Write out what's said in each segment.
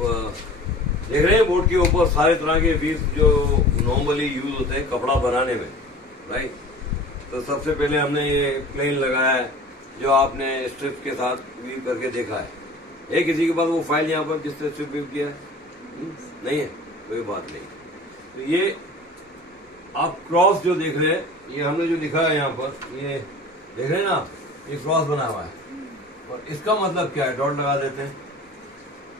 देख रहे हैं बोर्ड के ऊपर सारे तरह के वीव जो नॉर्मली यूज होते हैं कपड़ा बनाने में, राइट। तो सबसे पहले हमने ये प्लेन लगाया है जो आपने स्ट्रिप के साथ वीव करके देखा है किसी के पास वो फाइल यहाँ पर जिससे स्ट्रिप वीव किया है? नहीं है, कोई बात नहीं। तो ये आप क्रॉस जो देख रहे हैं, ये हमने जो लिखा है यहाँ पर, ये देख रहे हैं ना आप, ये क्रॉस बना हुआ है और इसका मतलब क्या है, डॉट लगा देते हैं,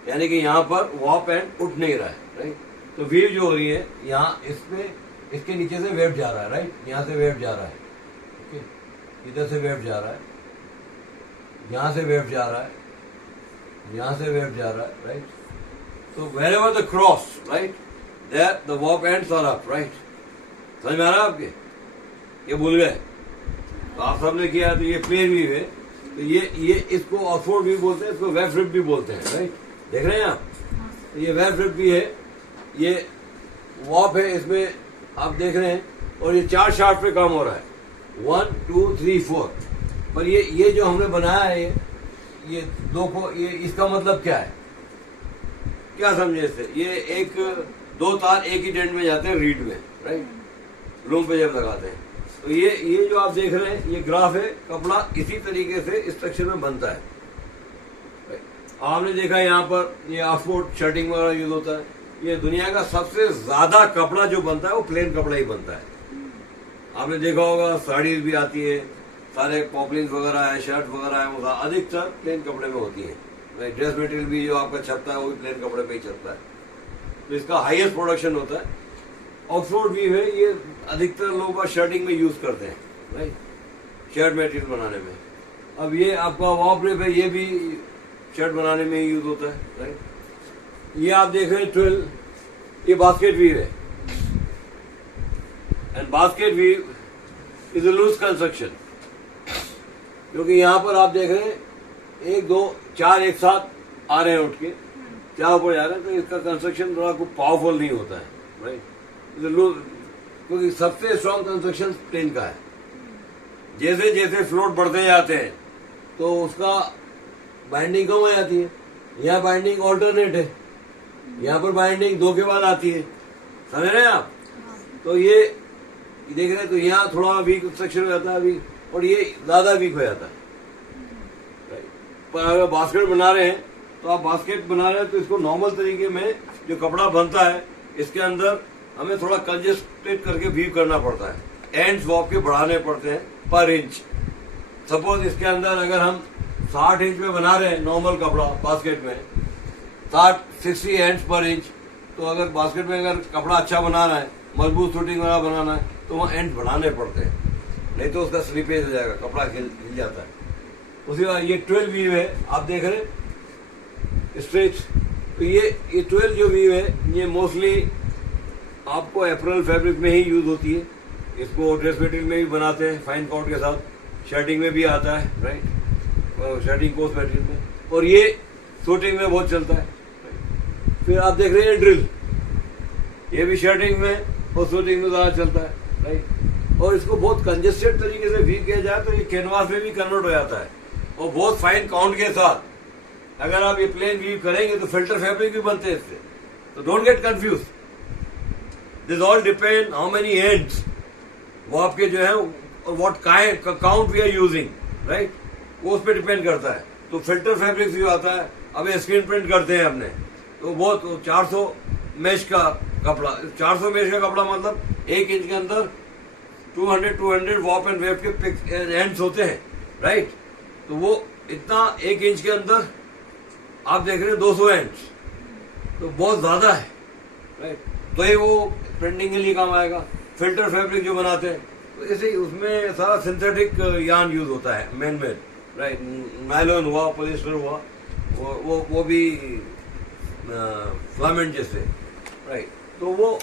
यानी कि यहाँ पर वॉप एंड उठ नहीं रहा है, राइट। तो वेव जो हो रही है यहाँ इसमें, इसके नीचे से वेव जा रहा है, राइट, यहाँ से वेव जा रहा है, ओके, इधर से वेव जा रहा है, यहाँ से वेव जा रहा है, यहाँ से वेव जा रहा है, राइट। तो wherever the cross, right, there the warp ends are up, right. समझ में आ रहा है आपके? ये भूल गए तो आप सबने किया, तो ये प्लेन वीव है, तो ये इसको ऑक्सफोर्ड वीव बोलते हैं, इसको वेब फ्लिप भी बोलते हैं, राइट। देख रहे हैं आप, तो ये वेब फ्लिप भी है, ये वॉप है, इसमें आप देख रहे हैं, और ये 4 शाफ्ट पे काम हो रहा है, 1 2 3 4। पर ये जो हमने बनाया है ये दो को, ये इसका मतलब क्या है, क्या समझे इससे? ये 2 तार एक ही डेंट में जाते हैं रीड में, राइट, रूम पे जब लगाते हैं। तो ये जो आप देख रहे हैं ये ग्राफ है, कपड़ा इसी तरीके से स्ट्रक्चर में बनता है। आपने देखा यहाँ पर ये ऑक्सफोर्ड शर्टिंग वगैरह यूज होता है। ये दुनिया का सबसे ज्यादा कपड़ा जो बनता है वो प्लेन कपड़ा ही बनता है। आपने देखा होगा साड़ीज भी आती है, सारे पॉपलिंग वगैरह है, शर्ट वगैरह है, वो अधिकतर प्लेन कपड़े में होती है। ड्रेस मटेरियल भी जो आपका छपता है वो भी प्लेन कपड़े पे ही छपता है, तो इसका हाईएस्ट प्रोडक्शन होता है। ऑक्सफोर्ड वीव है, ये अधिकतर लोग शर्टिंग में यूज करते हैं, राइट, शर्ट मटेरियल बनाने में। अब ये आपका वॉप रिप है, ये भी शर्ट बनाने में यूज होता है, राइट। ये आप देख रहे हैं 12, ये बास्केट वीव है, and basket weave is a loose construction, क्योंकि यहाँ पर आप देख रहे हैं 1 2 4 एक साथ आ रहे हैं उठ के, 4 ऊपर जा रहे हैं, तो इसका कंस्ट्रक्शन थोड़ा कुछ पावरफुल नहीं होता है, राइट, क्योंकि सबसे स्ट्रॉन्ग कंस्ट्रक्शन प्लेन का है। जैसे जैसे फ्लोट बढ़ते जाते हैं तो उसका बाइंडिंग कम हो जाती है। यहाँ बाइंडिंग ऑल्टरनेट है, यहाँ पर बाइंडिंग 2 के बाद आती है, समझ रहे हैं आप। तो ये देख रहे हैं, तो यहाँ थोड़ा वीक स्ट्रक्चर हो जाता है अभी, और ये ज्यादा वीक हो जाता है। पर अगर बास्केट बना रहे हैं तो आप बास्केट बना रहे हैं तो इसको नॉर्मल तरीके में जो कपड़ा बनता है इसके अंदर हमें थोड़ा कंजेस्टेड करके वीव करना पड़ता है, एंड्स वॉप के बढ़ाने पड़ते हैं पर इंच। सपोज इसके अंदर अगर हम 60 इंच में बना रहे हैं नॉर्मल कपड़ा बास्केट में, 60 एंड्स पर इंच, तो अगर बास्केट में अगर कपड़ा अच्छा बनाना है, मजबूत शूटिंग वाला बनाना है, तो वहाँ एंड बढ़ाने पड़ते हैं, नहीं तो उसका स्लिपेज हो जाएगा, कपड़ा हिल जाता है। उसी बार ये 12 वीव है, आप देख रहे हैं स्ट्रेच। तो ये 12 जो वीव है ये मोस्टली आपको अप्रैल फैब्रिक में ही यूज होती है। इसको ड्रेस मटेरियल में भी बनाते हैं फाइन कॉट के साथ, शर्टिंग में भी आता है, राइट, शर्टिंग कोर्स मटेरियल में, और ये शूटिंग में बहुत चलता है। फिर आप देख रहे हैं ड्रिल, ये भी शर्टिंग में और शूटिंग में ज्यादा चलता है, राइट। और इसको बहुत कंजेस्टेड तरीके से वीव किया जाए तो ये कैनवास में भी कन्वर्ट हो जाता है, और बहुत फाइन काउंट के साथ अगर आप ये प्लेन वीव करेंगे तो फिल्टर फैब्रिक भी बनते हैं इससे। तो don't get confuse, this all depend how many ends वो आपके जो है और what count we are using, right, वो उस पर डिपेंड करता है। तो फिल्टर फैब्रिक भी आता है, अब ये स्क्रीन प्रिंट करते हैं हमने, तो बहुत 400 मेश का कपड़ा, 400 मेश का कपड़ा मतलब 1 इंच के अंदर 200 वॉप एंड वेव के एंड्स होते हैं, राइट। तो वो इतना 1 इंच के अंदर आप देख रहे हैं 200 एंड्स, तो बहुत ज्यादा है, राइट। तो ये वो प्रिंटिंग के लिए काम आएगा। फिल्टर फैब्रिक जो बनाते हैं तो ऐसे उसमें सारा सिंथेटिक यार्न यूज होता है, मैन मेड, राइट, नायलॉन हुआ, पॉलिएस्टर हुआ, वो भी फिलामेंट जैसे, राइट। तो वो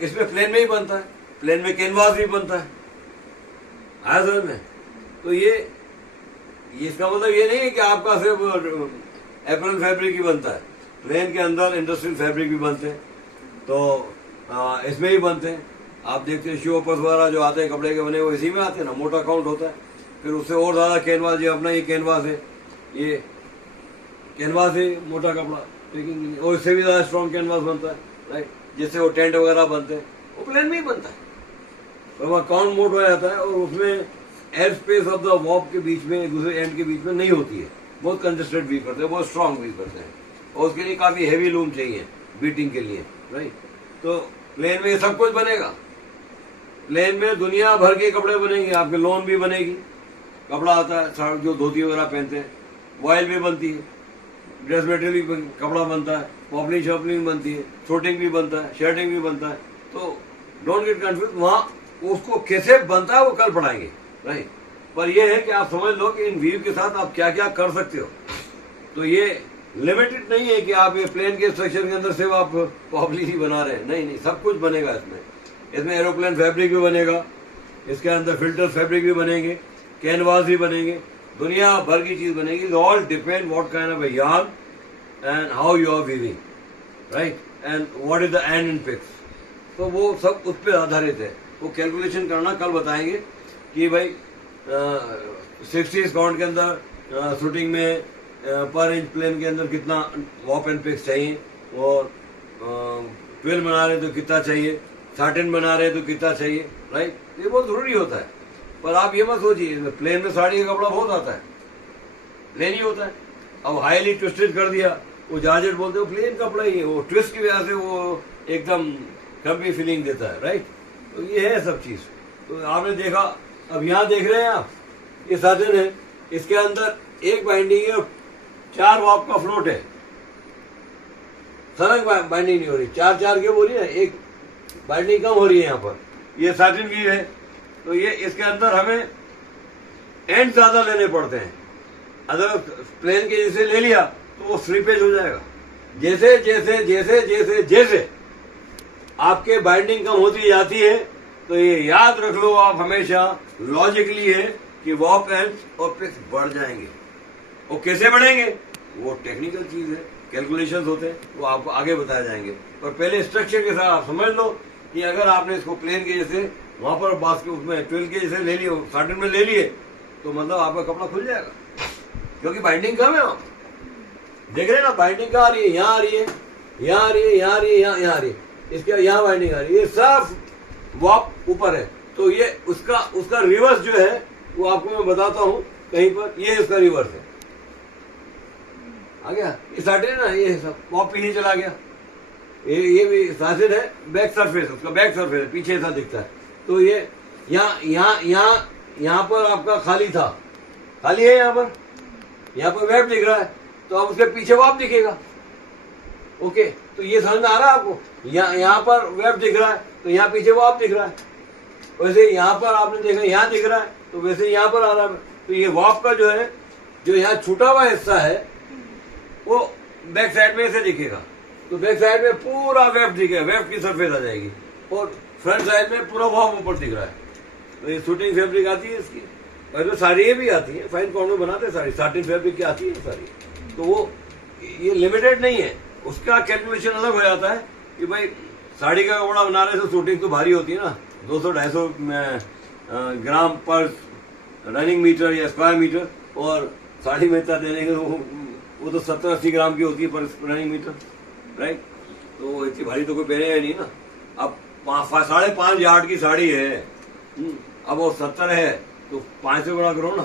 इसमें प्लेन में ही बनता है, प्लेन में कैनवास भी बनता है, आया समझ में। तो ये इसका मतलब ये नहीं है कि आपका सिर्फ अप्रैल फैब्रिक ही बनता है, प्लेन के अंदर इंडस्ट्रियल फैब्रिक भी बनते हैं, तो इसमें ही बनते हैं। आप देखते हैं शो पर्स वगैरह जो आते हैं कपड़े के बने, वो इसी में आते हैं ना, मोटा काउंट होता है। फिर उससे और ज्यादा कैनवास, जो अपना ये कैनवास है, ये कैनवास है मोटा कपड़ा पैकिंग के लिए, और इससे भी ज्यादा स्ट्रॉन्ग कैनवास बनता है, राइट, जिससे वो टेंट वगैरह बनते हैं, वो प्लेन में ही बनता है। तो वह काउंट मोड हो जाता है और उसमें एयर स्पेस ऑफ द वॉप के बीच में, दूसरे एंड के बीच में नहीं होती है, बहुत कंजस्टेड भी करते हैं, बहुत स्ट्रॉन्ग भी करते हैं, और उसके लिए काफी हैवी लूम चाहिए बीटिंग के लिए, राइट। तो प्लेन में सब कुछ बनेगा। प्लेन में दुनिया भर के कपड़े बनेंगे, आपके लोन भी बनेगी, कपड़ा आता है जो धोती वगैरह पहनते हैं, वॉयल भी बनती है, ड्रेस मटेरियल भी कपड़ा बनता है, पॉपलिंग शॉपलिंग बनती है, शूटिंग भी बनता है, शर्टिंग भी बनता है। तो डोंट गेट कंफ्यूज, वहां उसको कैसे बनता है वो कल पढ़ाएंगे, राइट। पर यह है कि आप समझ लो कि इन वीव के साथ आप क्या क्या कर सकते हो। तो ये लिमिटेड नहीं है कि आप ये प्लेन के स्ट्रक्चर के अंदर सिर्फ आप पॉपलिंग ही बना रहे हैं, नहीं नहीं, सब कुछ बनेगा इसमें। इसमें एरोप्लेन फैब्रिक भी बनेगा, इसके अंदर फिल्टर फैब्रिक भी बनेंगे, कैनवास भी बनेंगे, दुनिया भर की चीज बनेगी। All depend what kind of yarn and how you are weaving, right, and what is the end in picks. तो वो सब उस पर आधारित है। वो कैलकुलेशन करना कल बताएंगे कि भाई 60 काउंट के अंदर शूटिंग में पर इंच प्लेन के अंदर कितना वॉप एंड पिक्स चाहिए, और 12 बना रहे तो कितना चाहिए, 13 बना रहे तो कितना चाहिए, राइट। ये बहुत जरूरी होता है। पर आप ये मत सोचिए प्लेन में साड़ी का कपड़ा बहुत आता है, प्लेन ही होता है। अब हाईली ट्विस्टेड कर दिया, वो जार्जेट बोलते हो, प्लेन कपड़ा ही है, वो ट्विस्ट की वजह से वो एकदम कभी फीलिंग देता है, राइट। तो ये है सब चीज। तो आपने देखा, अब यहाँ देख रहे हैं आप, ये साधन है, इसके अंदर एक बाइंडिंग है और 4 वॉप का फ्लोट है, सरक बाइंडिंग नहीं हो रही, 4 क्यों हो रही है, एक बाइंडिंग कम हो रही है यहाँ पर। ये साटिन की है, तो ये इसके अंदर हमें एंड ज्यादा लेने पड़ते हैं। अगर प्लेन के जैसे ले लिया तो वो स्लिपेज हो जाएगा। जैसे जैसे जैसे जैसे जैसे आपके बाइंडिंग कम होती जाती है, तो ये याद रख लो आप हमेशा, लॉजिकली है कि वॉप एंड और पिक्स बढ़ जाएंगे। वो कैसे बढ़ेंगे, वो टेक्निकल चीज है, कैलकुलेशंस होते हैं, वो आपको आगे बताए जाएंगे। पर पहले स्ट्रक्चर के साथ आप समझ लो कि अगर आपने इसको प्लेन के जैसे वहां पर बास्केट उसमें 12 के जैसे ले लिए, साटिन में ले लिए, तो मतलब आपका कपड़ा खुल जाएगा, क्योंकि बाइंडिंग कम है। आप देख रहे हैं ना, बाइंडिंग कहाँ आ रही है, यहाँ आ रही है, यहाँ आ रही है, यहाँ आ रही है, यहाँ आ रही है, इसके यहाँ बाइंडिंग आ रही है, ये सब वॉप ऊपर है। तो ये उसका रिवर्स जो है वो आपको मैं बताता हूँ कहीं पर, ये इसका रिवर्स है, आ गया। ये साटिन है ना, ये सब वॉप पीछे चला गया, ये भी साटिन है, बैक सरफेस, उसका बैक सरफेस है, पीछे ऐसा दिखता है। तो ये यहाँ पर आपका खाली था, खाली है यहाँ पर वेब दिख रहा है, तो अब उसके पीछे वॉप दिखेगा। ओके, तो ये समझ में आ रहा है आपको, यहाँ पर वेब दिख रहा है तो यहाँ पीछे वॉप दिख रहा है, वैसे यहाँ पर आपने देखा यहाँ दिख रहा है तो वैसे यहाँ पर आ रहा है। तो ये वॉप का जो है, जो यहाँ छूटा हुआ हिस्सा है, वो बैक साइड में ऐसे दिखेगा। तो बैक साइड में पूरा वेब दिखेगा, वेब की सरफेस आ जाएगी, और फ्रंट साइड में पूरा वॉप ऊपर दिख रहा है। तो ये शूटिंग फैब्रिक आती है इसकी, और साड़ी ये भी आती है, फाइन कॉर्नर बनाते हैं साड़ी, साटिन फैब्रिक की आती है साड़ी। तो वो ये लिमिटेड नहीं है, उसका कैलकुलेशन अलग हो जाता है कि भाई साड़ी का कपड़ा बना रहे तो शूटिंग तो भारी होती है ना, 200-250 ग्राम पर रनिंग मीटर या स्क्वायर मीटर, और साड़ी में इतना देने के वो तो 70-80 ग्राम की होती है पर रनिंग मीटर, राइट। तो इतनी भारी तो कोई पहनेगा नहीं ना। अब 5.5 यार्ड की साड़ी है, अब वो 70 है तो 5 से बड़ा करो ना,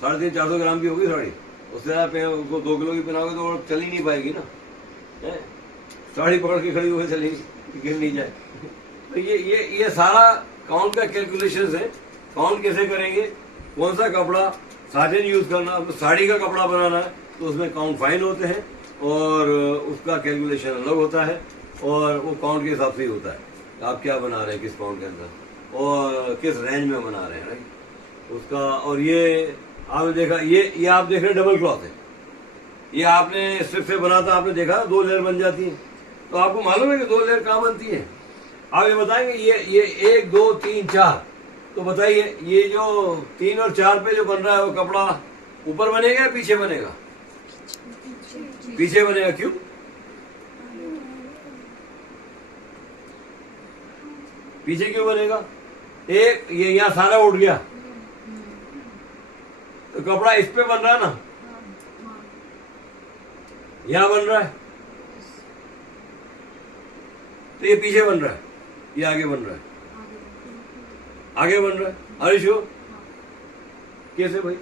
350-400 ग्राम की होगी साड़ी, उससे उसको 2 किलो की पहनाओगे तो चल ही नहीं पाएगी ना, साड़ी पकड़ के खड़ी होकर चलेगी, गिर नहीं जाए। तो ये सारा काउंट का कैलकुलेशन है। काउंट कैसे करेंगे, कौन सा कपड़ा साटिन यूज करना, साड़ी का कपड़ा बनाना है तो उसमें काउंट फाइन होते हैं, और उसका कैलकुलेशन अलग होता है, और वो काउंट के हिसाब से ही होता है आप क्या बना रहे हैं, किस काउंट के अंदर और किस रेंज में बना रहे हैं, राइट। उसका, और ये आपने देखा, ये आप देख रहे हैं डबल क्लॉथ है, ये आपने स्ट्रिप से बना था, आपने देखा 2 लेयर बन जाती है। तो आपको मालूम है कि 2 लेयर कहाँ बनती है, आप ये बताएंगे। ये 1, 2, 3, 4, तो बताइए ये जो 3 और 4 पे जो बन रहा है वो कपड़ा ऊपर बनेगा या पीछे बनेगा? पीछे बनेगा। क्यों? पीछे क्यों बनेगा? एक ये यहाँ सारा उठ गया तो कपड़ा इस पे बन रहा है ना, यहाँ बन रहा है, तो ये पीछे बन रहा है, ये आगे बन रहा है, आगे बन रहा है। अरे शो कैसे भाई?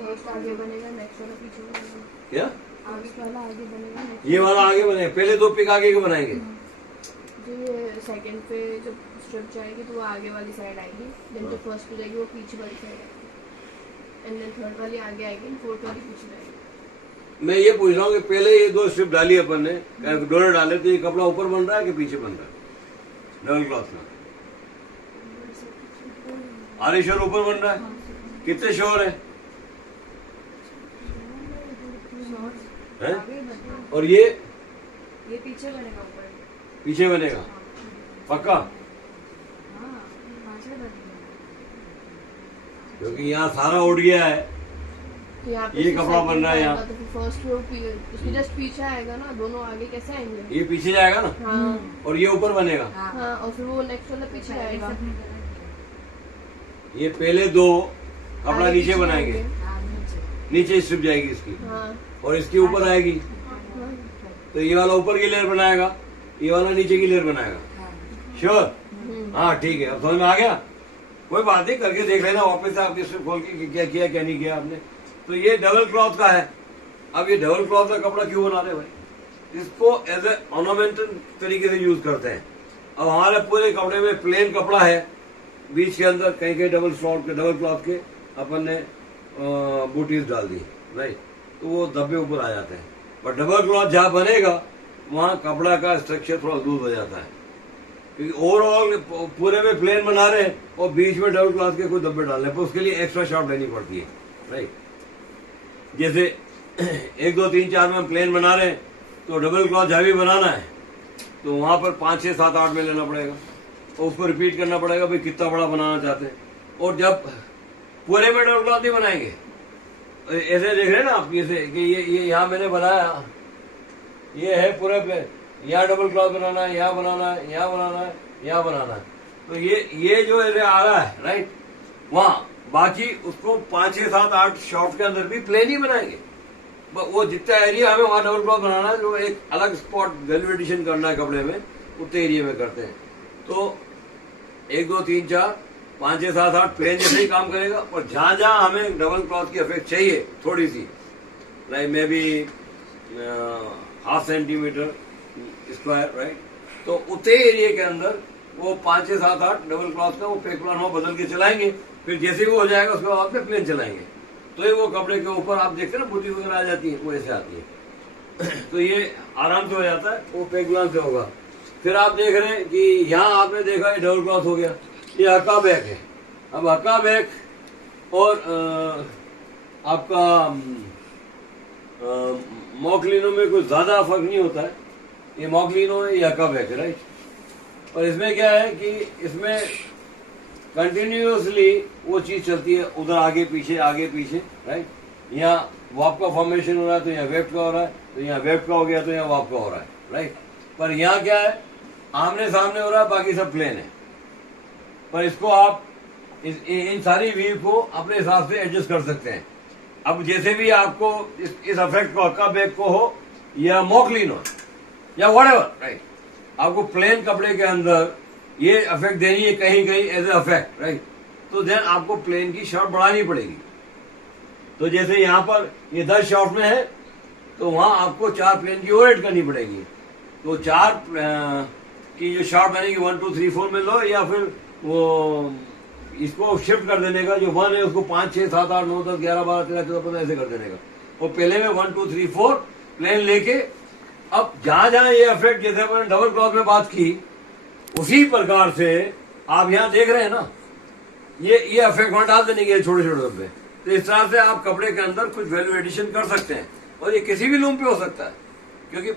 फर्स्ट आगे बनेगा, नेक्स्ट वाला पीछे बनेगा। क्या फर्स्ट वाला आगे बनेगा, next ये वाला आगे बनेगा? पहले दो पिक आगे के बनाएंगे। जो ये सेकंड पे जब स्ट्रिप जाएगी तो वो आगे वाली साइड आएगी, देन जो फर्स्ट पे जाएगी वो पीछे वाली साइड आएगी, एंड देन थर्ड वाली आगे आएगी, फोर्थ वाली पीछे जाएगी। मैं ये पूछ रहा हूँ कि पहले ये दो स्ट्रिप डाली अपन ने, डोर डाले, तो ये कपड़ा ऊपर बन रहा है कि पीछे बन रहा है डबल क्लॉथ में? आरे श्योर ऊपर बन रहा है? कितने श्योर है? हैं? और ये पीछे बनेगा, ऊपर पीछे बनेगा पक्का? क्योंकि यहाँ सारा उड़ गया है, तो यहाँ पे ये कपड़ा बन रहा है यहाँ। तो फर्स्ट रो उसके जस्ट पीछे आएगा ना, दोनों आगे कैसे आएंगे? ये पीछे जाएगा ना, हाँ और ये ऊपर बनेगा। हाँ, और फिर वो नेक्स्ट वाला पीछे आएगा। ये पहले दो कपड़ा आगे नीचे पीछे बनाएंगे, आएंगे। नीचे स्ट्रिप जाएगी इसकी, हाँ और इसके ऊपर आएगी, हाँ। तो ये वाला ऊपर की लेयर बनाएगा, ये वाला नीचे की लेयर बनाएगा। श्योर? हाँ ठीक है, अब समझ में आ गया? कोई बात नहीं, करके देख लेना वापस से आपकी स्ट्रिप खोल के कि क्या किया क्या नहीं किया आपने। तो ये डबल क्लॉथ का है। अब ये डबल क्लॉथ का कपड़ा क्यों बना रहे भाई? इसको एज ए ऑर्नामेंटल तरीके से यूज करते हैं। अब हमारे पूरे कपड़े में प्लेन कपड़ा है, बीच के अंदर कहीं कहीं डबल स्लॉट के, डबल क्लॉथ के अपन ने बूटीज डाल दी, राइट, तो वो धब्बे ऊपर आ जाते हैं। पर डबल क्लॉथ जहाँ बनेगा वहाँ कपड़ा का स्ट्रक्चर थोड़ा लूज हो जाता है, क्योंकि ओवरऑल पूरे में प्लेन बना रहे हैं और बीच में डबल क्लॉथ के कोई धब्बे डालने पर उसके लिए एक्स्ट्रा शॉट लेनी पड़ती है, राइट। जैसे 1 2 3 4 में हम प्लेन बना रहे हैं, तो डबल क्लॉथ जहाँ भी बनाना है तो वहां पर 5 6 7 8 में लेना पड़ेगा, और उसको रिपीट करना पड़ेगा भाई कितना बड़ा बनाना चाहते हैं। और जब पूरे में डबल क्लॉथ नहीं बनाएंगे, ऐसे देख रहे हैं ना आप, जैसे कि ये यहाँ मैंने बनाया, ये है पूरे पे, यहाँ डबल क्लॉथ बनाना है, यहाँ बनाना है, यहाँ बनाना है, यहाँ बनाना है, तो ये जो एरिया आ रहा है, राइट, वहाँ बाकी उसको 5 6 7 8 शॉट के अंदर भी प्लेन ही बनाएंगे। वो जितना एरिया हमें वहाँ डबल क्लॉथ बनाना है, जो एक अलग स्पॉट वैल्यू एडिशन करना है कपड़े में, उतने एरिया में करते हैं। तो 1 2 3 4 5 6 7 8 प्लेन जैसे ही काम करेगा, और जहां जहां हमें डबल क्लॉथ की इफेक्ट चाहिए थोड़ी सी, like maybe 1/2 centimetre square, right, तो उतने एरिया के अंदर वो 5 6 7 8 डबल क्लॉथ का वो पेक प्लान हो बदल के चलाएंगे। फिर जैसे ही वो हो जाएगा उसके बाद में प्लेन चलाएंगे, तो ये वो कपड़े के ऊपर आप देखते हैं ना बूटी वगैरह आ जाती है, वो ऐसे आती है तो ये आराम से हो जाता है, वो पेक प्लान से होगा। फिर आप देख रहे हैं कि यहाँ आपने देखा ये डबल क्लॉथ हो गया, ये हक्का बैक है। अब हक्का बैक और आपका मॉकलिनो में कुछ ज्यादा फर्क नहीं होता है, ये मॉकलिनो है, ये हक्का बैक है, राइट। और इसमें क्या है कि इसमें कंटिन्यूअसली वो चीज चलती है, उधर आगे पीछे राइट। यहाँ वाप का फॉर्मेशन हो रहा है तो यहाँ वेफ्ट का हो रहा है, तो यहाँ वेफ्ट का हो गया तो यहाँ वाप का हो रहा है, राइट। पर यहाँ क्या है, आमने सामने हो रहा है, बाकी सब प्लेन है। पर इसको आप इन सारी वीव को अपने हिसाब से एडजस्ट कर सकते हैं। अब जैसे भी आपको इस अफेक्ट को, हक्का बैक को हो या मॉकलिन हो या व्हाटएवर, राइट, आपको प्लेन कपड़े के अंदर ये अफेक्ट देनी है कहीं कहीं एज ए अफेक्ट, राइट, तो देन आपको प्लेन की शॉर्ट बढ़ानी पड़ेगी। तो जैसे यहाँ पर ये 10 शॉर्ट में है, तो वहां आपको 4 प्लेन की ओवरहेड करनी पड़ेगी। तो 4 की जो शॉर्ट बनेगी 1 2 3 4 में लो, या फिर वो इसको शिफ्ट कर देने का, जो 1 है उसको 5 6 7 8 9 10 11 12 13 14 15 ऐसे कर देने का। और पहले में 1 2 3 4 प्लेन लेके, अब जहां जहां ये अफेक्ट, जैसे मैंने डबल क्लॉथ में बात की, उसी प्रकार से आप यहाँ देख रहे हैं ना, ये अफेक्ट वहां डाल देने के छोटे छोटे डब्बे। तो इस तरह से आप कपड़े के अंदर कुछ वैल्यू एडिशन कर सकते हैं, और ये किसी भी लूम पे हो सकता है, क्योंकि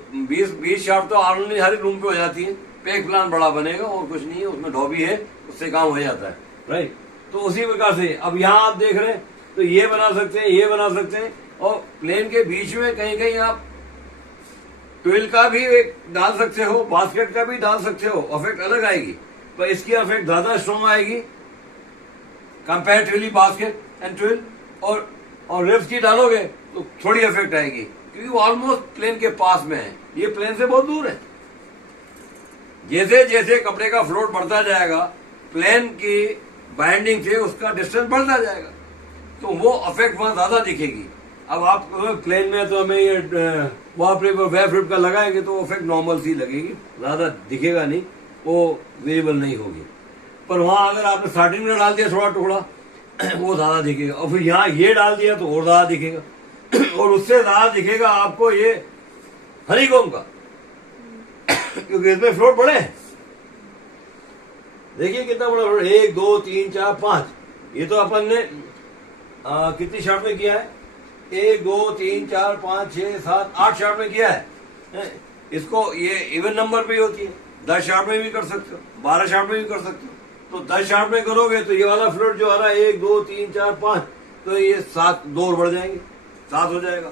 20 शॉर्ट तो ऑलरेडी हर लूम पे हो जाती है। पेक प्लान बड़ा बनेगा और कुछ नहीं है, उसमें धोबी है, उससे काम हो जाता है, राइट। तो उसी प्रकार से अब यहाँ आप देख रहे हैं, तो ये बना सकते हैं, ये बना सकते हैं, और प्लेन के बीच में कहीं कहीं आप ट्विल का भी एक डाल सकते हो, बास्केट का भी डाल सकते हो, अफेक्ट अलग आएगी, पर इसकी अफेक्ट ज्यादा स्ट्रॉन्ग आएगी कंपेरेटिवली बास्केट एंड ट्विल। और रिब्स की डालोगे तो थोड़ी अफेक्ट आएगी, क्योंकि वो ऑलमोस्ट प्लेन के पास में है, ये प्लेन से बहुत दूर है। जैसे जैसे कपड़े का फ्लोट बढ़ता जाएगा, प्लेन की बाइंडिंग से उसका डिस्टेंस बढ़ता जाएगा, तो वो अफेक्ट वहां ज्यादा दिखेगी। अब आप प्लेन में तो हमें ये वहां पे वेब फ्लिप का लगाएंगे तो अफेक्ट नॉर्मल सी लगेगी, ज्यादा दिखेगा नहीं, वो विजिबल नहीं होगी। पर वहां अगर आपने स्टार्टिंग में डाल दिया थोड़ा टुकड़ा, वो ज्यादा दिखेगा, और फिर यहाँ ये डाल दिया तो और ज्यादा दिखेगा, और उससे ज्यादा दिखेगा आपको ये हनीकॉम्ब का, क्योंकि इसमें फ्लोट बड़े हैं। देखिए कितना बड़ा फ्लोट, 1 2 3 4 5, ये तो अपन ने कितनी शार्ट में किया है, 1 2 3 4 5 6 7 8 शार्ट में किया है। इसको ये इवन नंबर पे ही होती है, 10 शार्ट में भी कर सकते हो, 12 शार्ट में भी कर सकते हो। तो 10 शार्ट में करोगे तो ये वाला फ्लोट जो आ रहा है 1 2 3 4 5, तो ये 7 2 और बढ़ जाएंगे, 7 हो जाएगा।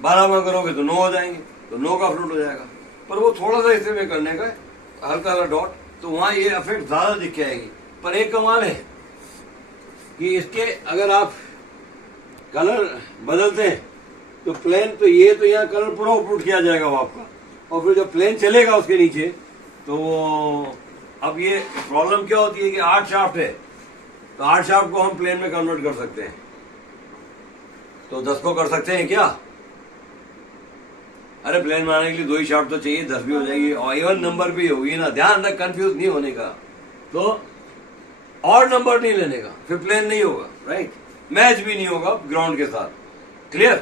12 में करोगे तो 9 हो जाएंगे, तो 9 का फ्लोट हो जाएगा। पर वो थोड़ा सा हिस्से में करने का है, हल्का हल्का डॉट, तो वहां ये इफेक्ट ज्यादा दिख के आएगी। पर एक कमाल है कि इसके अगर आप कलर बदलते हैं तो प्लेन, तो ये तो यहाँ कलर पूरा उठ किया जाएगा वो आपका, और फिर जब प्लेन चलेगा उसके नीचे तो अब ये प्रॉब्लम क्या होती है कि 8 शाफ्ट है, तो 8 शाफ्ट को हम प्लेन में कन्वर्ट कर सकते हैं, तो 10 को कर सकते हैं क्या? अरे प्लेन बनाने के लिए 2 ही शाफ्ट तो चाहिए, 10 भी हो जाएगी, और इवन नंबर भी होगी ना, ध्यान रख, कंफ्यूज नहीं होने का। तो और नंबर नहीं लेने का, फिर प्लेन नहीं होगा, राइट, मैच भी नहीं होगा ग्राउंड के साथ। क्लियर?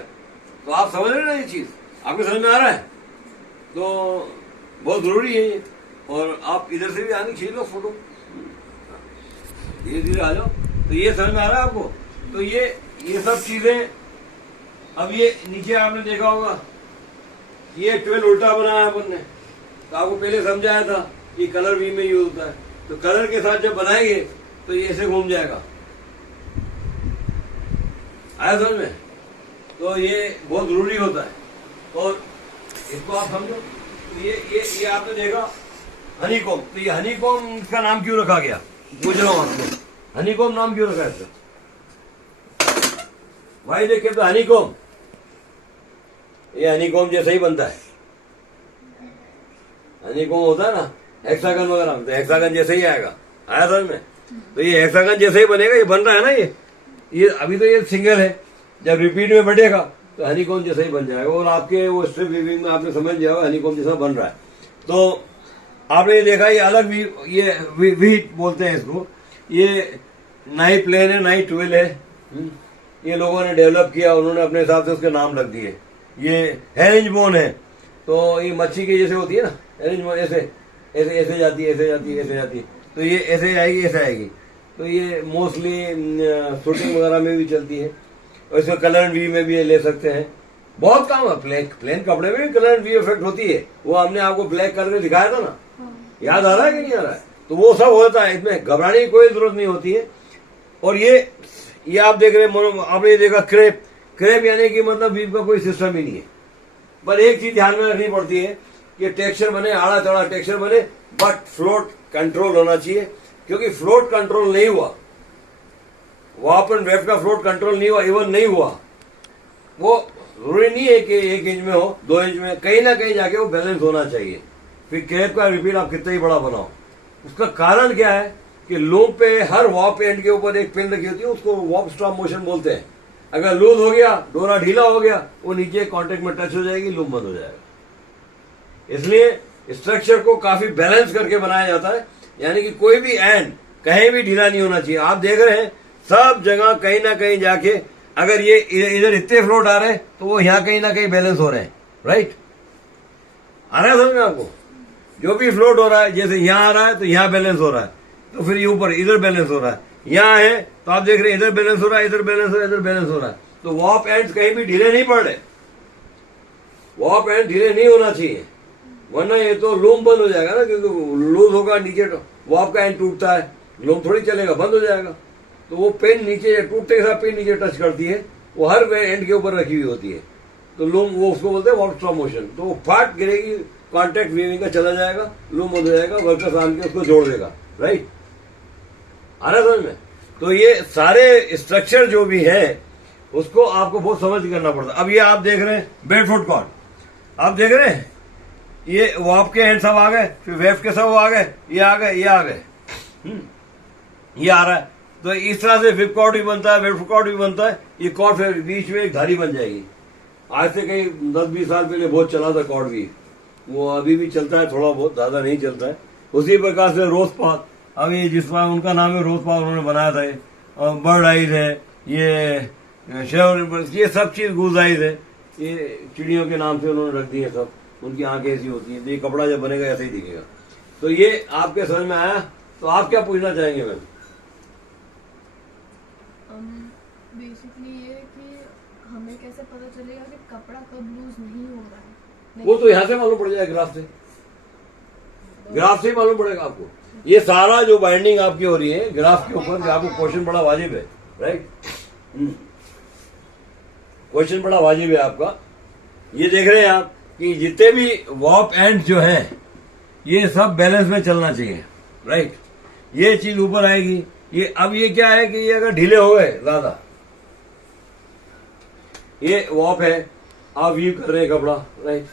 तो आप समझ रहे ना ये चीज, आपको समझ में आ रहा है? तो बहुत जरूरी है ये। और आप इधर से भी आने खींच लो फोटो, धीरे धीरे आ जाओ। तो ये समझ में आ रहा है आपको? तो ये सब चीजें, अब ये नीचे आपने देखा होगा ये 12 उल्टा बनाया अपन ने, तो आपको पहले समझाया था कि कलर वी में यूज होता है, तो कलर के साथ जब बनाएंगे तो ये ऐसे घूम जाएगा। आया समझ में? तो ये बहुत जरूरी होता है, और इसको आप समझो। तो ये आपने देखा हनीकॉम्ब, तो ये हनीकॉम्ब का नाम क्यों रखा गया, पूछ रहा हूं आपको, हनीकॉम्ब नाम क्यों रखा है इसका? भाई देखिए, तो हनीकॉम्ब, ये हनीकॉम्ब जैसा ही बनता है। हनीकॉम्ब होता है ना हेक्सागन वगैरह, तो हेक्सागन जैसे ही आएगा। आया समझ में? तो ये हेक्सागन जैसे ही बनेगा, ये बन रहा है ना, ये अभी तो ये सिंगल है, जब रिपीट में बढ़ेगा तो हनीकॉम्ब जैसा ही बन जाएगा, और आपके वो स्ट्रिप वीविंग में आपने समझ लिया होगा हनीकॉम्ब जैसा बन रहा है। तो आपने ये देखा, ये अलग ये वी बोलते हैं इसको, ये ना ही प्लेन है ना ही ट्वेल है, ये लोगों ने डेवलप किया, उन्होंने अपने हिसाब से उसके नाम रख दिए। ये हेरिंज बोन है, तो ये मच्छी की जैसे होती है ना हेरिंज बोन, ऐसे ऐसे ऐसे जाती है, ऐसे जाती है, ऐसे जाती है, तो ये ऐसे आएगी, ऐसे आएगी। तो ये मोस्टली शूटिंग वगैरह में भी चलती है, और इसको कलर एंड वी में भी ले सकते हैं, बहुत काम है। प्लेन कपड़े में भी कलर एंड वी इफेक्ट होती है, वो हमने आपको ब्लैक करके दिखाया था ना, याद आ रहा है कि नहीं आ रहा है? तो वो सब होता है, इसमें घबराने की कोई जरूरत नहीं होती है। और ये आप देख रहे हैं, आपने ये देखा क्रेप यानी कि मतलब वीव का कोई सिस्टम ही नहीं है। पर एक चीज ध्यान में रखनी पड़ती है कि टेक्सचर बने, आड़ा चढ़ा टेक्सचर बने, बट फ्लोट कंट्रोल होना चाहिए, क्योंकि फ्लोट कंट्रोल नहीं हुआ, वार्प एंड वेफ्ट का फ्लोट कंट्रोल नहीं हुआ, इवन नहीं हुआ, वो जरूरी नहीं है कि 1 इंच में हो, 2 इंच में, कहीं ना कहीं जाके वो बैलेंस होना चाहिए। फिर क्रेप का रिपीट आप कितना ही बड़ा बनाओ, उसका कारण क्या है कि लूम पे हर वार्प एंड के ऊपर एक पिन रखी होती है, उसको वार्प स्टॉप मोशन बोलते हैं। अगर लूज हो गया, डोरा ढीला हो गया, वो नीचे कांटेक्ट में टच हो जाएगी, लूम बंद हो जाएगा। इसलिए स्ट्रक्चर को काफी बैलेंस करके बनाया जाता है, यानी कि कोई भी एंड कहीं भी ढीला नहीं होना चाहिए। आप देख रहे हैं सब जगह कहीं ना कहीं जाके, अगर ये इधर इतने फ्लोट आ रहे हैं तो वो यहाँ कहीं ना कहीं बैलेंस हो रहे हैं, राइट? आ रहा है समझ में आपको? जो भी फ्लोट हो रहा है, जैसे यहाँ आ रहा है तो यहाँ बैलेंस हो रहा है, तो फिर ये ऊपर इधर बैलेंस हो रहा है, यहाँ है तो आप देख रहे हैं इधर बैलेंस हो रहा है, इधर बैलेंस हो रहा है, इधर बैलेंस हो रहा है। तो वार्प एंड्स कहीं भी ढीले नहीं पड़ रहे, वार्प एंड ढीले नहीं होना चाहिए, वरना ये तो लूम बंद हो जाएगा ना, क्योंकि लूज होगा नीचे, वार्प का एंड टूटता है, लूम थोड़ी चलेगा, बंद हो जाएगा। तो वो पेन नीचे टूटते के साथ पेन नीचे टच करती है, वो हर एंड के ऊपर रखी हुई होती है, तो लूम, वो उसको बोलते हैं वार्प स्टॉप मोशन। तो वो फाट गिरेगी, कॉन्टेक्ट वीविंग का चला जाएगा, लूम बंद हो जाएगा, वर्कर्स आन के उसको जोड़ देगा, राइट? आ रहा समझ में? तो ये सारे स्ट्रक्चर जो भी है उसको आपको बहुत समझ के करना पड़ता है। अब ये आप देख रहे हैं बेडफुट कॉर्ड, आप देख रहे हैं ये वॉप के एंड सब आ गए, फिर वेफ के सब आ गए, ये आ गए, ये आ गए, ये आ रहा है। तो इस तरह से विप कॉर्ड भी बनता है, वेफ कॉर्ड भी बनता है। ये कॉर्ड फिर बीच में एक धारी बन जाएगी। आज से कहीं 10-20 साल पहले बहुत चला था कॉर्ड भी, वो अभी भी चलता है, थोड़ा बहुत, ज्यादा नहीं चलता है। उसी प्रकार से रोज पाथ, अब ये जिस बार उनका नाम है रोज पाथ, उन्होंने बनाया था। और बर्ड आइज है, ये शेवर, ये सब चीज गूज आइज है, ये चिड़ियों के नाम से उन्होंने रख दिए सब। उनकी आंखें ऐसी होती है, तो ये कपड़ा जब बनेगा ऐसे ही दिखेगा। तो ये आपके समझ में आया? तो आप क्या पूछना चाहेंगे मैम? बेसिकली ये कि हमें कैसे पता चलेगा कि कपड़ा कब लूज नहीं हो रहा है? वो तो यहाँ से मालूम पड़ जाएगा, ग्राफ से, ग्राफ से ही मालूम पड़ेगा आपको। ये सारा जो बाइंडिंग आपकी हो रही है ग्राफ के ऊपर, आपको क्वेश्चन बड़ा वाजिब है, राइट? क्वेश्चन बड़ा वाजिब है आपका। ये देख रहे हैं आप कि जितने भी वॉप एंड जो है ये सब बैलेंस में चलना चाहिए, राइट? ये चीज ऊपर आएगी। ये अब ये क्या है कि ये अगर ढीले हो गए ज्यादा, ये वॉप है, आप वीव कर रहे हैं कपड़ा, राइट?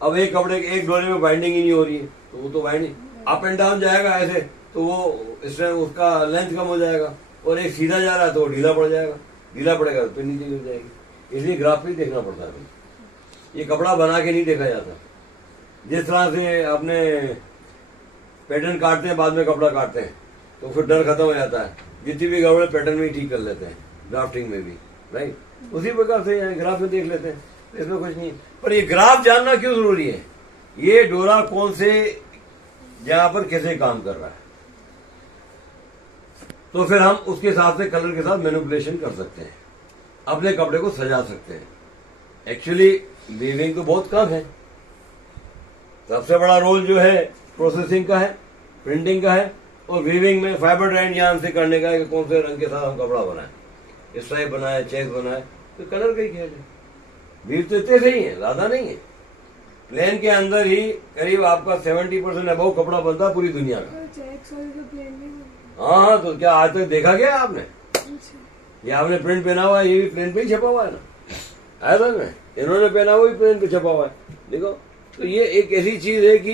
अब एक कपड़े के एक डोरे में बाइंडिंग ही नहीं हो रही है, तो वो तो बाइंडिंग अप एंड डाउन जाएगा ऐसे, तो वो इसमें उसका लेंथ कम हो जाएगा। और एक सीधा जा रहा है तो वो ढीला पड़ जाएगा, ढीला पड़ेगा तो फिर नीचे गिर जाएगी। इसलिए ग्राफ भी देखना पड़ता है। ये कपड़ा बना के नहीं देखा जाता। जिस तरह से अपने पैटर्न काटते हैं, बाद में कपड़ा काटते हैं, तो फिर डर खत्म हो जाता है। जितनी भी गड़बड़ पैटर्न में ही ठीक कर लेते हैं, ड्राफ्टिंग में भी, राइट? उसी प्रकार से ग्राफ में देख लेते हैं, इसमें कुछ नहीं। पर ये ग्राफ जानना क्यों जरूरी है? ये डोरा कौन से जहां पर कैसे काम कर रहा है, तो फिर हम उसके हिसाब से कलर के साथ मैनिपुलेशन कर सकते हैं, अपने कपड़े को सजा सकते हैं। एक्चुअली वीविंग तो बहुत कम है। सबसे बड़ा रोल जो है प्रोसेसिंग का है, प्रिंटिंग का है, और वीविंग में फाइबर ड्राइंग ज्ञान से करने का है कि कौन से रंग के साथ हम कपड़ा बनाए, स्ट्राइप बनाए, चेक बनाए, तो कलर का ही खेल है। वीव तो इतने से ही है, ज्यादा नहीं है। प्लेन के अंदर ही करीब आपका 70% अबव कपड़ा बनता है पूरी दुनिया का। हाँ, तो क्या आज तक देखा गया आपने? ये आपने प्रिंट पहना हुआ है, ये भी प्लेन पे ही छपा हुआ है ना, आया था में इन्होंने पहना हुआ भी प्लेन पे छपा हुआ है, देखो। तो ये एक ऐसी चीज है कि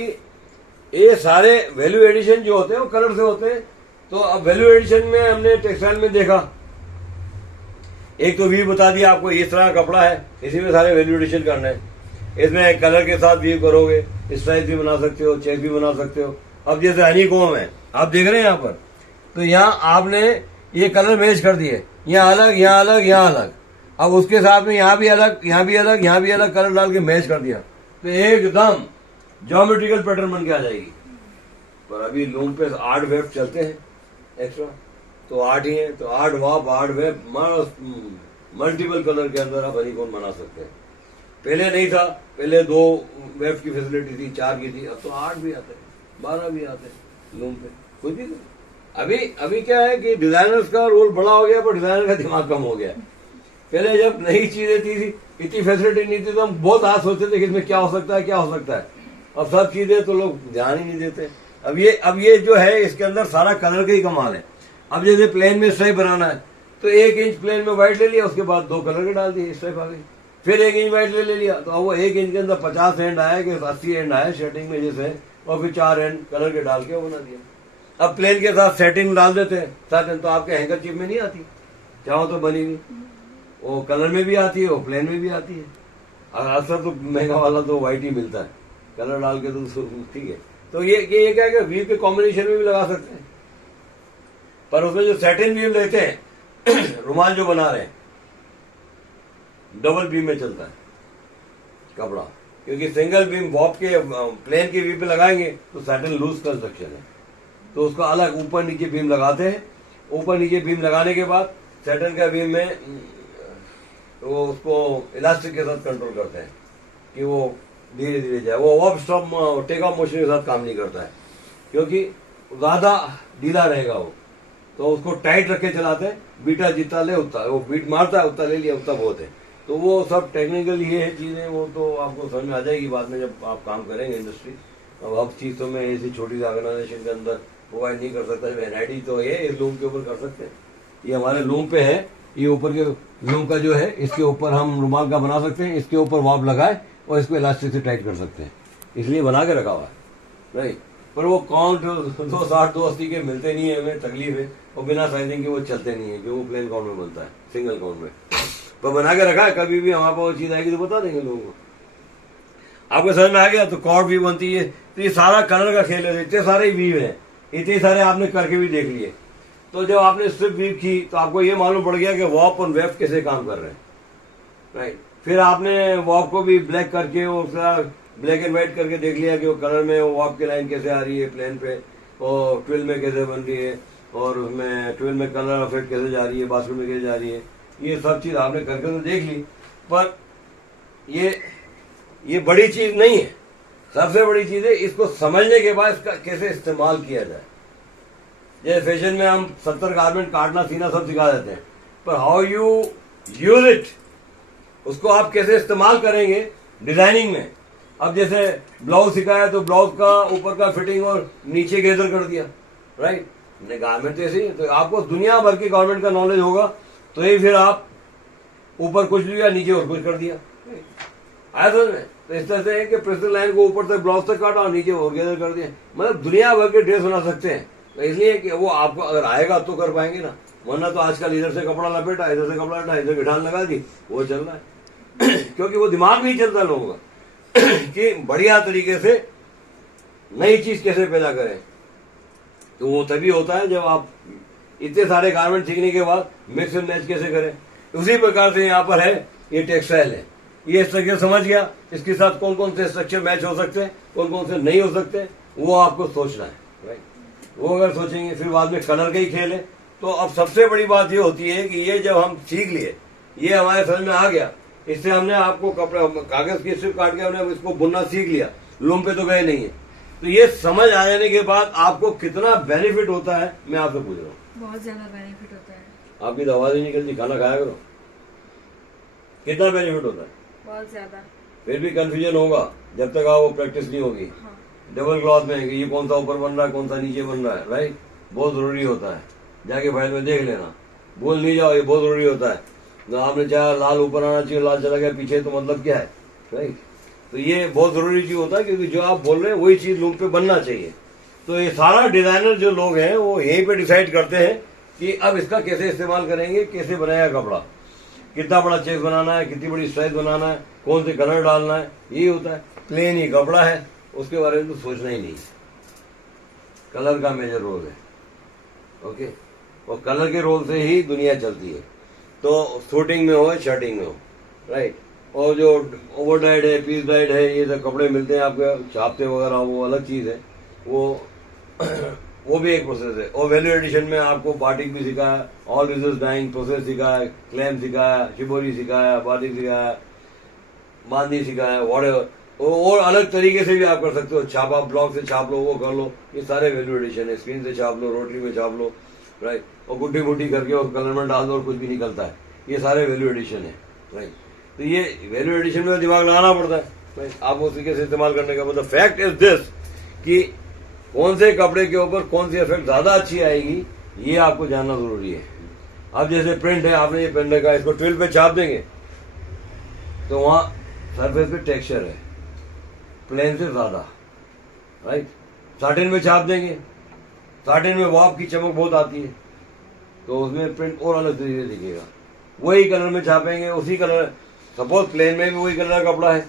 ये सारे वैल्यू एडिशन जो होते हैं वो कलर से होते हैं। तो अब वैल्यू एडिशन में हमने टेक्सटाइल में देखा, एक तो वीव बता दिया आपको, इस तरह का कपड़ा है, इसी में सारे वैल्यू एडिशन करना है। इसमें कलर के साथ वीव करोगे, स्ट्राइप भी बना सकते हो, चेक भी बना सकते हो। अब जैसे हनीकॉम्ब है, आप देख रहे हैं यहाँ पर, तो यहाँ आपने ये कलर मैच कर दिए, यहाँ अलग, यहाँ अलग, यहाँ अलग। अब उसके साथ में यहाँ भी अलग, यहाँ भी अलग, यहाँ भी अलग कलर डाल के मैच कर दिया, तो एकदम ज्योमेट्रिकल पैटर्न बन के आ जाएगी। पर अभी लूम पे 8 वेब चलते हैं एक्स्ट्रा, तो 8 ही है, तो 8 वाप 8 वेब मल्टीपल कलर के अंदर आप हनीकॉम्ब बना सकते हैं। पहले नहीं था, पहले 2 वेब की फैसिलिटी थी, 4 की थी, अब तो 8 भी आते हैं, 12 भी आते हैं लूम पे, कुछ भी। अभी क्या है कि डिजाइनर्स का रोल बड़ा हो गया, पर डिजाइनर का दिमाग कम हो गया। पहले जब नई चीजें थी, इतनी फैसिलिटी नहीं थी, तो हम बहुत आज सोचते थे कि इसमें क्या हो सकता है, क्या हो सकता है। अब सब चीजें तो लोग ध्यान ही नहीं देते। अब ये जो है, इसके अंदर सारा कलर का ही कमाल है। अब जैसे प्लेन में स्ट्राइप बनाना है, तो 1 इंच प्लेन में व्हाइट ले लिया, उसके बाद 2 कलर के डाल दिए, स्ट्राइप आ गई। फिर 1 इंच व्हाइट ले लिया, तो वो 1 इंच के अंदर 50 एंड आया कि 80 एंड आया शर्टिंग में जैसे, और फिर 4 एंड कलर के डाल के वो बना दिया। अब प्लेन के साथ सेटिंग डाल देते हैं, साथ तो आपके हैंकर चिप में नहीं आती, चाहो तो बनी हुई, वो कलर में भी आती है, वो प्लेन में भी आती है। अक्सर तो महंगा वाला तो व्हाइट ही मिलता है, कलर डाल के तो ठीक है। तो ये क्या है कि वीव के कॉम्बिनेशन में भी लगा सकते हैं, पर उसमें जो सेटिन वीव लेते हैं रुमाल जो बना रहे हैं, डबल बीम में चलता है कपड़ा, क्योंकि सिंगल बीम वॉप के प्लेन के वीव पे लगाएंगे तो सैटिन लूज कंस्ट्रक्शन है, तो उसका अलग ऊपर नीचे बीम लगाते हैं। ऊपर नीचे बीम लगाने के बाद सैटिन का बीम में वो उसको इलास्टिक के साथ कंट्रोल करते हैं कि वो धीरे धीरे जाए। वो of stop take off motion के साथ काम नहीं करता है, क्योंकि ज्यादा ढीला रहेगा वो, तो उसको टाइट रख के चलाते हैं। बीटा जितना ले उतना, वो बीट मारता है उतना ले लिया, उतना बहुत है। तो वो सब टेक्निकल ये है चीजें, वो तो आपको समझ में आ जाएगी बाद में जब आप काम करेंगे इंडस्ट्री। अब हर चीज तो मैं ऐसी छोटी ऑर्गेनाइजेशन के अंदर प्रोवाइड नहीं कर सकता। एनआईडी तो ये इस लूम के ऊपर कर सकते हैं, ये हमारे लूम पे है, ये ऊपर के लूम का जो है इसके ऊपर हम रुमाल का बना सकते हैं, इसके ऊपर वाप लगाए और इसको इलास्टिक से टाइट कर सकते हैं, इसलिए बना के रखा हुआ है। नहीं पर वो काउंट 260 280 के मिलते नहीं है, हमें तकलीफ है, और बिना साइजिंग के वो चलते नहीं है, जो वो प्लेन काउंट में बनता है, सिंगल काउंट में। पर बना के रखा है, कभी भी हमारे पास वो चीज आएगी तो बता देंगे लोगों को। आपको समझ में आ गया? तो कॉर्ड भी बनती है, तो ये सारा कलर का खेल है, इतने सारे वीव है, इतने सारे आपने करके भी देख लिए। तो जब आपने स्ट्रिप वीव की तो आपको ये मालूम पड़ गया कि वॉप और वेफ्ट कैसे काम कर रहे हैं, राइट। फिर आपने वॉप को भी ब्लैक करके उसका ब्लैक एंड व्हाइट करके देख लिया कि वो कलर में वॉप की लाइन कैसे आ रही है प्लेन पे, और ट्विल में कैसे बन रही है, और उसमें ट्विल में कलर इफेक्ट कैसे जा रही है, बाथरूम में कैसे जा रही है, ये सब चीज आपने करके तो देख ली। पर ये बड़ी चीज नहीं है, सबसे बड़ी चीज है इसको समझने के बाद इसका कैसे इस्तेमाल किया जाए। जैसे फैशन में हम 70 गारमेंट काटना सीना सब सिखा देते हैं, पर हाउ यू यूज इट, उसको आप कैसे इस्तेमाल करेंगे डिजाइनिंग में। अब जैसे ब्लाउज सिखाया तो ब्लाउज का ऊपर का फिटिंग और नीचे गेदर कर दिया, राइट। गारमेंट ऐसे ही, तो आपको दुनिया भर की गारमेंट का नॉलेज होगा तो ही फिर आप ऊपर कुछ लिया नीचे और कुछ कर दिया, आया समझ में। तो इस तरह से है कि प्रेशर लाइन को ऊपर से ब्लाउज तक काटा और नीचे और गेदर कर दिया, मतलब दुनिया भर के ड्रेस बना सकते हैं। तो इसलिए कि वो आपको अगर आएगा तो कर पाएंगे ना, वरना तो आजकल इधर से कपड़ा लपेटा, इधर से कपड़ा लपेटा, इधर गिठान लगा दी, वो चल रहा है क्योंकि वो दिमाग नहीं चलता लोगों का कि बढ़िया तरीके से नई चीज कैसे पैदा करें। तो वो तभी होता है जब आप इतने सारे गारमेंट सीखने के बाद मिक्स एंड मैच कैसे करें। उसी प्रकार से यहाँ पर है, ये टेक्सटाइल है, ये स्ट्रक्चर समझ गया, इसके साथ कौन कौन से स्ट्रक्चर मैच हो सकते हैं, कौन कौन से नहीं हो सकते, वो आपको सोचना है, राइट। वो अगर सोचेंगे फिर बाद में कलर का ही खेल है। तो अब सबसे बड़ी बात ये होती है कि ये जब हम सीख लिए, ये हमारे समझ में आ गया, इससे हमने आपको कपड़े कागज की स्ट्रिप काट के हमने इसको बुनना सीख लिया, लूम पे तो गए नहीं है। तो ये समझ आ जाने के बाद आपको कितना बेनिफिट होता है मैं आपसे पूछ रहा हूँ। बहुत ज्यादा बेनिफिट होता है। आपकी तो आवाज ही निकलती, खाना खाया करो। कितना बेनिफिट होता है? बहुत ज्यादा। फिर भी कंफ्यूजन होगा जब तक आप वो प्रैक्टिस नहीं होगी। हाँ। डबल क्लॉथ में कि ये कौन सा ऊपर बन रहा है कौन सा नीचे बन रहा है, राइट। बहुत जरूरी होता है, जाके फाइल में देख लेना, भूल नहीं जाओ, ये बहुत जरूरी होता है। तो आपने चाहा लाल ऊपर आना चाहिए, लाल चला गया पीछे, तो मतलब क्या है, राइट। तो ये बहुत जरूरी चीज होता है, क्योंकि जो आप बोल रहे हैं वही चीज लूम पे बनना चाहिए। तो ये सारा डिजाइनर जो लोग हैं वो यहीं पे डिसाइड करते हैं कि अब इसका कैसे इस्तेमाल करेंगे, कैसे बनाएगा कपड़ा, कितना बड़ा चेक बनाना है, कितनी बड़ी साइज बनाना है, कौन से कलर डालना है, यही होता है। प्लेन ही कपड़ा है, उसके बारे में तो सोचना ही नहीं, कलर का मेजर रोल है, ओके। और कलर के रोल से ही दुनिया चलती है, तो शूटिंग में हो शर्टिंग में हो, राइट। और जो ओवर डाइड है, पीस डाइड है, ये सब कपड़े मिलते हैं आपके छापते वगैरह, वो अलग चीज है, वो भी एक प्रोसेस है। और वैल्यू एडिशन में आपको बाटिक भी सिखाया, ऑल रिजल्ट डाइंग प्रोसेस सिखाया, क्लैम सिखाया, शिबोरी सिखाया, बाटिक सिखाया, बांदी सिखाया, वॉटेवर। और अलग तरीके से भी आप कर सकते हो, छापा ब्लॉक से छाप लो, वो कर लो, ये सारे वैल्यू एडिशन है। स्क्रीन से छाप लो, रोटरी में छाप लो, राइट। और गुड्डी गुड्डी करके और कलर में डाल दो और कुछ भी निकलता है, ये सारे वैल्यू एडिशन है, राइट। तो ये वैल्यू एडिशन में दिमाग लगाना पड़ता है, राइट। आप उस तरीके से इस्तेमाल करने का मतलब फैक्ट इज दिस कि कौन से कपड़े के ऊपर कौन सी इफेक्ट ज्यादा अच्छी आएगी, ये आपको जानना जरूरी है। अब जैसे प्रिंट है, आपने ये पेन रखा, इसको ट्विल पे छाप देंगे तो वहां सरफेस पे टेक्सचर है प्लेन से ज्यादा, राइट। साटिन में छाप देंगे, साटिन में वाप की चमक बहुत आती है, तो उसमें प्रिंट और अलग तरीके से दिखेगा। वही कलर में छापेंगे, उसी कलर, सपोज प्लेन में भी वही कलर का कपड़ा है,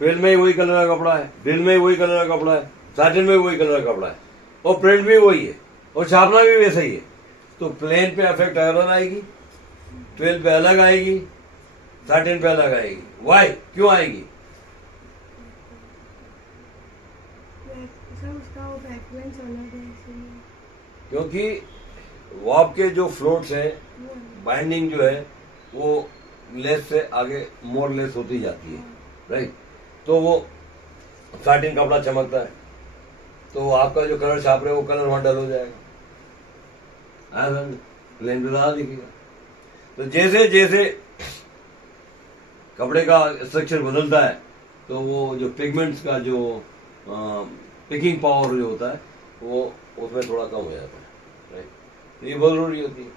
ट्विल में ही वही कलर का कपड़ा है, ड्रिल में ही वही कलर का कपड़ा है, साटिन में वही कलर का कपड़ा है, और प्रिंट भी वही है, और छापना भी वैसा ही है। तो प्लेन पे इफेक्ट अलग आएगी, ट्विल पे अलग आएगी, साटिन पे अलग आएगी। वाई, क्यों आएगी? क्योंकि वॉप के जो फ्लोट्स है, बाइंडिंग जो है वो लेस से आगे मोर लेस होती जाती है, राइट। तो वो साटिन कपड़ा चमकता है, तो आपका जो कलर छाप रहे हैं वो कलर वहां डल हो जाएगा, प्लेन पे ज्यादा दिखेगा। तो जैसे जैसे कपड़े का स्ट्रक्चर बदलता है तो वो जो पिगमेंट्स का जो पिकिंग पावर जो होता है वो उसमें थोड़ा कम हो जाता है, राइट। तो ये बहुत जरूरी होती है।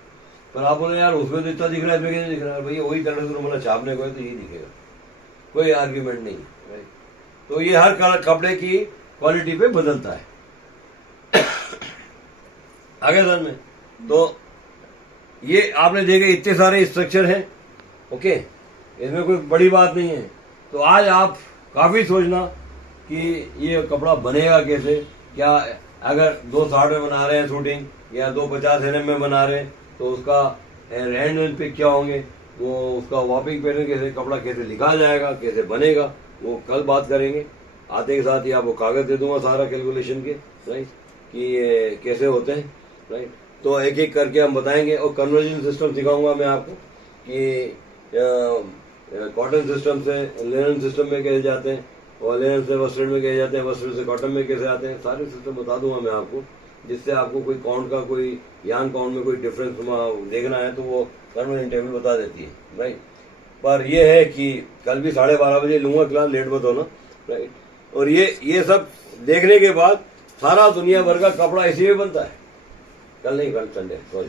पर आप बोले यार उसमें तो इतना दिख रहा है, इसमें क्या दिख रहा है? भैया वही तरह से रुमाला छापने को है तो यही दिखेगा, कोई आर्ग्यूमेंट नहीं है, राइट। तो ये हर कपड़े की क्वालिटी पे बदलता है। आगे सर में तो ये आपने देखे इतने सारे स्ट्रक्चर हैं, ओके, इसमें कोई बड़ी बात नहीं है। तो आज आप काफी सोचना कि ये कपड़ा बनेगा कैसे, क्या अगर 260 में बना रहे हैं शूटिंग या 250 mm में बना रहे हैं तो उसका हैंड पे क्या होंगे, वो उसका वॉपिंग पैटर्न कैसे, कपड़ा कैसे लिखा जाएगा, कैसे बनेगा, वो कल बात करेंगे। आते के साथ ही आपको कागज दे दूंगा सारा कैलकुलेशन के, राइट, कि ये कैसे होते हैं, राइट। तो एक एक करके हम बताएंगे और कन्वर्जन सिस्टम सिखाऊंगा मैं आपको कि कॉटन सिस्टम से लिनन सिस्टम में कैसे जाते हैं और लिनन से वस्त्र में कैसे जाते हैं, वस्त्र से कॉटन में कैसे आते हैं, सारे सिस्टम बता दूंगा मैं आपको, जिससे आपको कोई काउंट का कोई यान काउंट में कोई डिफरेंस देखना है तो वो कन्वर्जन टेबल बता देती है, राइट। पर यह है कि कल भी 12:30 बजे लूंगा क्लास, लेट मत होना, राइट। और ये सब देखने के बाद सारा दुनिया भर का कपड़ा इसी में बनता है। कल नहीं, कल संडे, सॉरी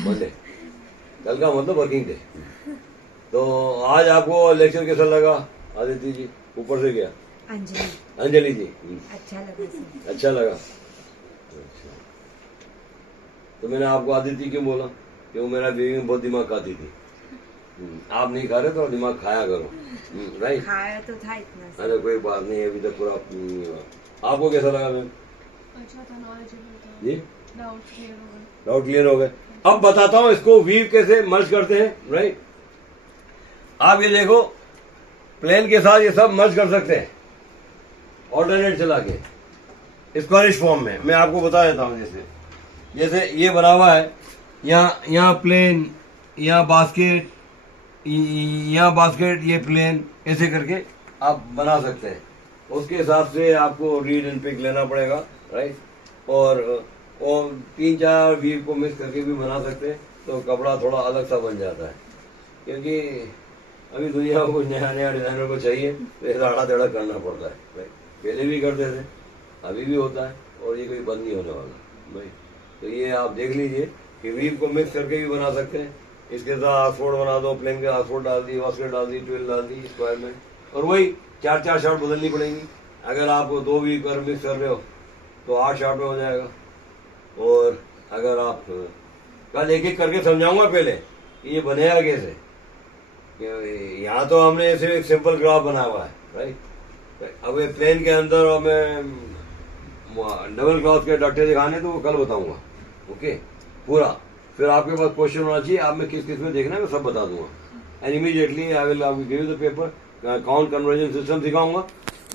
मंडे, कल का मतलब वर्किंग डे। तो आज आपको लेक्चर कैसा लगा आदित्य जी? ऊपर से गया अंजलि जी, अच्छा लगा सर। अच्छा लगा, अच्छा। तो मैंने आपको आदित्य क्यों बोला कि वो मेरा बेबी में बहुत दिमाग खाती थी। आप नहीं खा रहे तो दिमाग खाया करो, राइट। खाया तो था इतना सर। अरे कोई बात नहीं, अभी तक पूरा आपको कैसा लगा मैम? अच्छा था, नॉलेजेबल था जी, डाउट क्लियर हो गए। डाउट क्लियर हो गए। अब बताता हूँ इसको वीव कैसे मर्ज करते हैं, राइट। आप ये देखो, प्लेन के साथ ये सब मर्ज कर सकते हैं ऑल्टरनेट चला के स्क्वायरिश फॉर्म में। मैं आपको बता देता हूँ, जैसे ये बना हुआ है, यहाँ प्लेन, यहाँ बास्केट, यहाँ बास्केट, ये प्लेन, ऐसे करके आप बना सकते हैं। उसके हिसाब से आपको रीड एंड पिक लेना पड़ेगा, राइट। और 3-4 वीव को मिक्स करके भी बना सकते हैं, तो कपड़ा थोड़ा अलग सा बन जाता है। क्योंकि अभी दुनिया को कुछ नया नया डिजाइनर को चाहिए तो राड़ा टेढ़ा करना पड़ता है, राइट। पहले भी करते थे, अभी भी होता है, और ये कोई बंद नहीं होने वाला, राइट। तो ये आप देख लीजिए कि वीव को मिक्स करके भी बना सकते हैं। इसके साथ आसफोर्ड बना दो, प्लेन के आसफोर्ड डाल दी, वास्केट डाल दी, ट्विल डाल दी स्क्वायर में, और वही 4-4 शॉट बदलनी पड़ेंगी। अगर आप 2 वीव कर मिक्स कर रहे हो तो 8 शॉट में हो जाएगा। और अगर आप कल एक एक करके समझाऊंगा पहले कि ये बनेगा कैसे। यहाँ तो हमने ऐसे एक सिंपल ग्राफ बना हुआ है, राइट। अब ये प्लेन के अंदर और मैं डबल क्लॉथ के डट्टे दिखाने तो वो कल बताऊंगा, ओके, पूरा। फिर आपके पास क्वेश्चन होना चाहिए, आप में किस किस में देखना है मैं सब बता दूंगा। And immediately I will give you the paper, count conversion system सिखाऊंगा,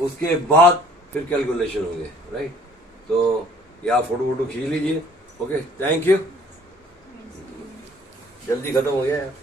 उसके बाद फिर कैलकुलेशन होंगे, राइट। तो या फोटो खींच लीजिए, ओके, थैंक यू। जल्दी खत्म हो गया यार।